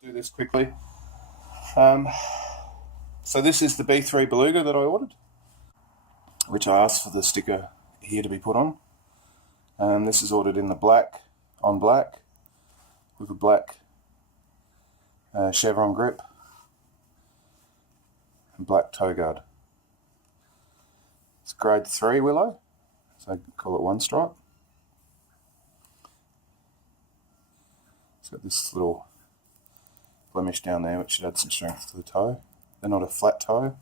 Do this quickly. So this is the B3 Beluga that I ordered, which I asked for the sticker here to be put on. This is ordered in the black, on black, with a black chevron grip and black toe guard. It's grade 3 willow, so I call it one stripe. It's got this little blemish down there which should add some strength to the toe. They're not a flat toe.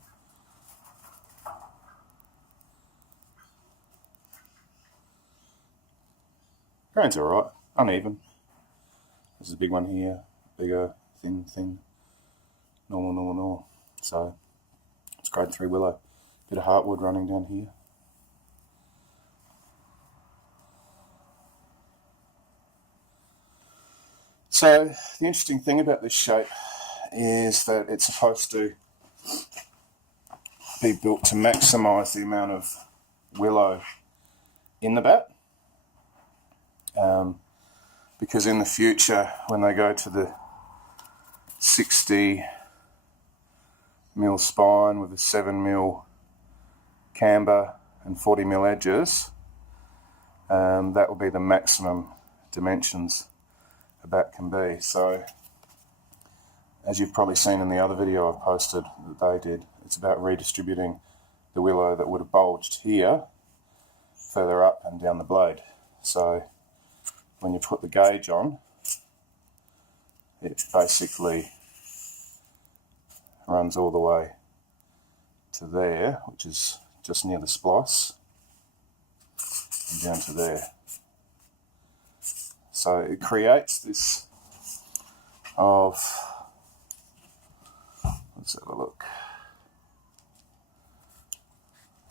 Grain's alright, uneven. There's a big one here, bigger, thin, normal. So it's grade 3 willow. Bit of heartwood running down here. So the interesting thing about this shape is that it's supposed to be built to maximise the amount of willow in the bat. Because in the future, when they go to the 60mm spine with a 7mm camber and 40mm edges, that will be the maximum dimensions a bat can be. So, as you've probably seen in the other video I've posted that they did, it's about redistributing the willow that would have bulged here further up and down the blade. So when you put the gauge on, it basically runs all the way to there, which is just near the splice, and down to there. So it creates this of, let's have a look,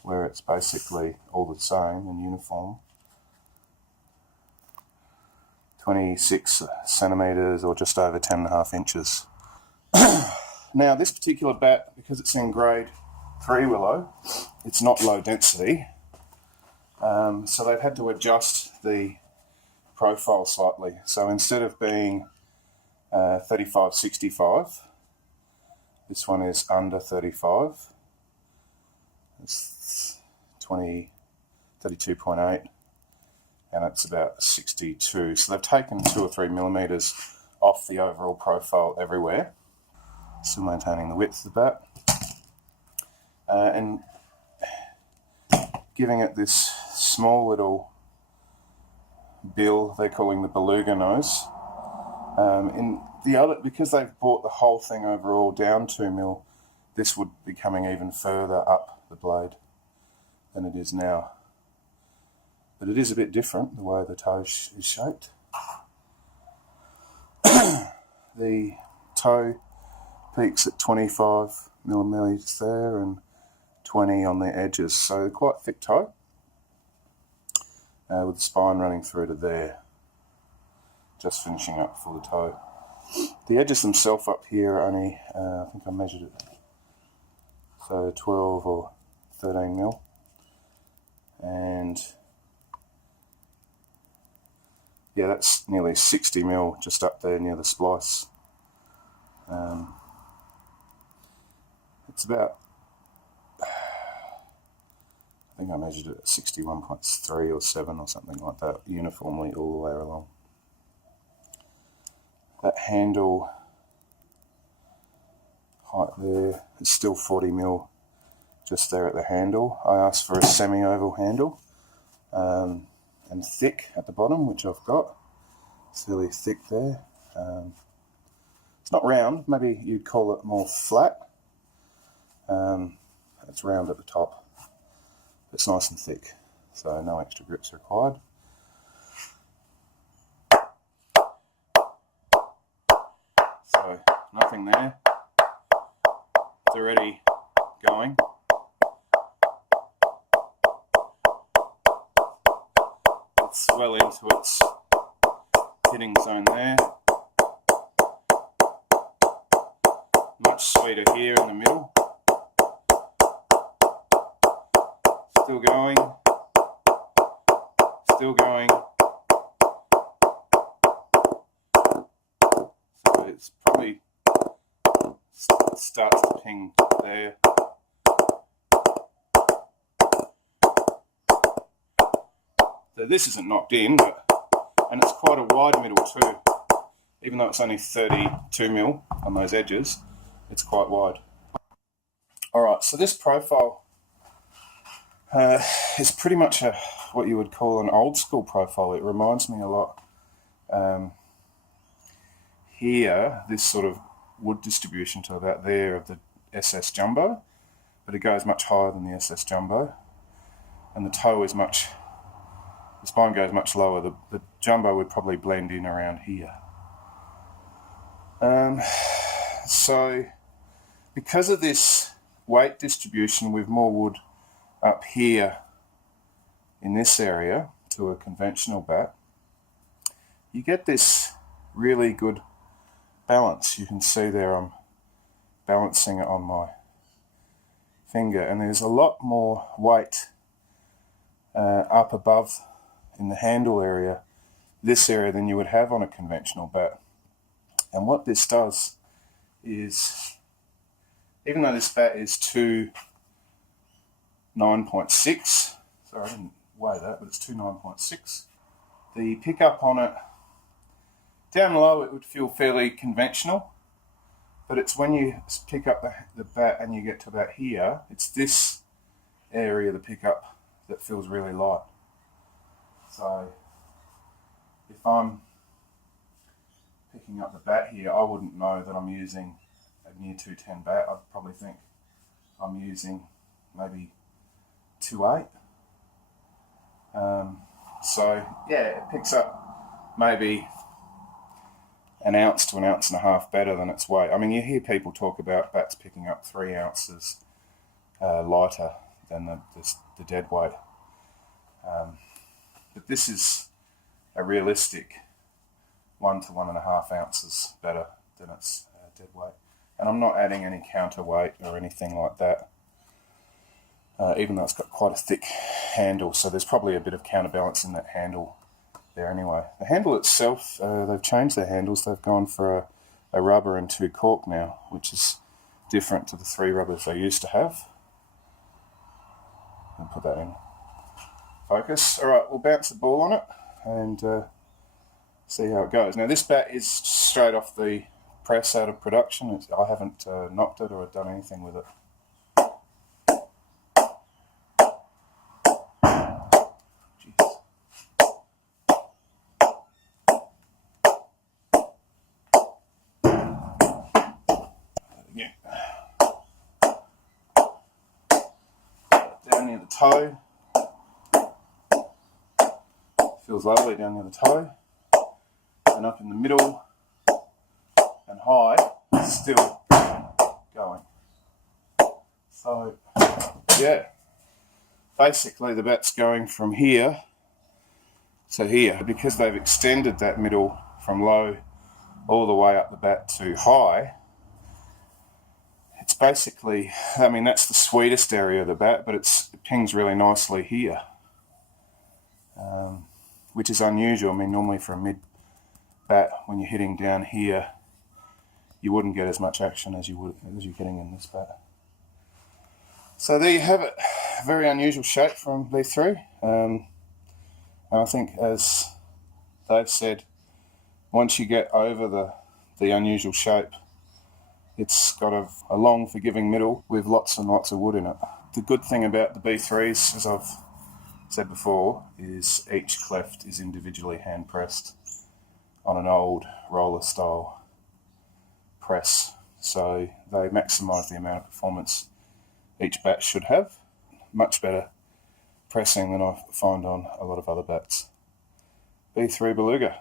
where it's basically all the same and uniform. 26 centimetres or just over 10.5 inches. Now this particular bat, because it's in grade 3 willow, it's not low density, so they've had to adjust the profile slightly. So instead of being 35-65, this one is under 35. It's 32.8. And it's about 62. So they've taken 2 or 3 millimetres off the overall profile everywhere, still maintaining the width of the bat, and giving it this small little bill they're calling the Beluga nose. In the other, because they've brought the whole thing overall down 2mm, this would be coming even further up the blade than it is now. But it is a bit different, the way the toe is shaped. The toe peaks at 25mm there and 20 on the edges, so quite thick toe, with the spine running through to there, just finishing up for the toe. The edges themselves up here are only, I think I measured it, so 12 or 13mm, and yeah, that's nearly 60mm just up there near the splice. It's about, I think I measured it at 61.3 or 7 or something like that, uniformly all the way along. That handle height there is still 40mm just there at the handle. I asked for a semi-oval handle. And thick at the bottom, which I've got. It's really thick there. It's not round, maybe you'd call it more flat. It's round at the top. It's nice and thick, so no extra grips required. So nothing there. It's already going. It's well into its hitting zone there. Much sweeter here in the middle. Still going. Still going. So it's probably starts to ping there. So this isn't knocked in, and it's quite a wide middle too. Even though it's only 32 mil on those edges, it's quite wide. Alright, so this profile is pretty much what you would call an old school profile. It reminds me a lot here, this sort of wood distribution to about there of the SS Jumbo, but it goes much higher than the SS Jumbo, and the toe is the spine goes much lower. The Jumbo would probably blend in around here. So because of this weight distribution with more wood up here in this area to a conventional bat, you get this really good balance. You can see there I'm balancing it on my finger, and there's a lot more weight up above in the handle area, this area, than you would have on a conventional bat. And what this does is, even though this bat is 9.6, sorry I didn't weigh that, but it's 9.6, the pickup on it, down low it would feel fairly conventional, but it's when you pick up the bat and you get to about here, it's this area of the pickup that feels really light. So if I'm picking up the bat here, I wouldn't know that I'm using a near 210 bat. I'd probably think I'm using maybe 2.8. So yeah, it picks up maybe an ounce to an ounce and a half better than its weight. I mean, you hear people talk about bats picking up 3 ounces lighter than the dead weight. But this is a realistic 1 to 1.5 ounces better than its dead weight. And I'm not adding any counterweight or anything like that, even though it's got quite a thick handle, so there's probably a bit of counterbalance in that handle there anyway. The handle itself, they've changed their handles. They've gone for a rubber and 2 cork now, which is different to the 3 rubbers they used to have. I'll put that in focus. Alright, we'll bounce the ball on it and see how it goes. Now this bat is straight off the press out of production. I haven't knocked it or done anything with it. Jeez. Again. Down near the toe. Feels lovely down near the toe. And up in the middle and high, still going. So, yeah, basically the bat's going from here to here. Because they've extended that middle from low all the way up the bat to high, it's basically, I mean, that's the sweetest area of the bat, but it pings really nicely here, which is unusual. I mean, normally for a mid bat, when you're hitting down here, you wouldn't get as much action as you're getting in this bat. So there you have it. Very unusual shape from B3. And I think, as they've said, once you get over the unusual shape, it's got a long, forgiving middle with lots and lots of wood in it. The good thing about the B3s, as I've said before, is each cleft is individually hand pressed on an old roller style press, so they maximise the amount of performance each bat should have. Much better pressing than I find on a lot of other bats. B3 Beluga.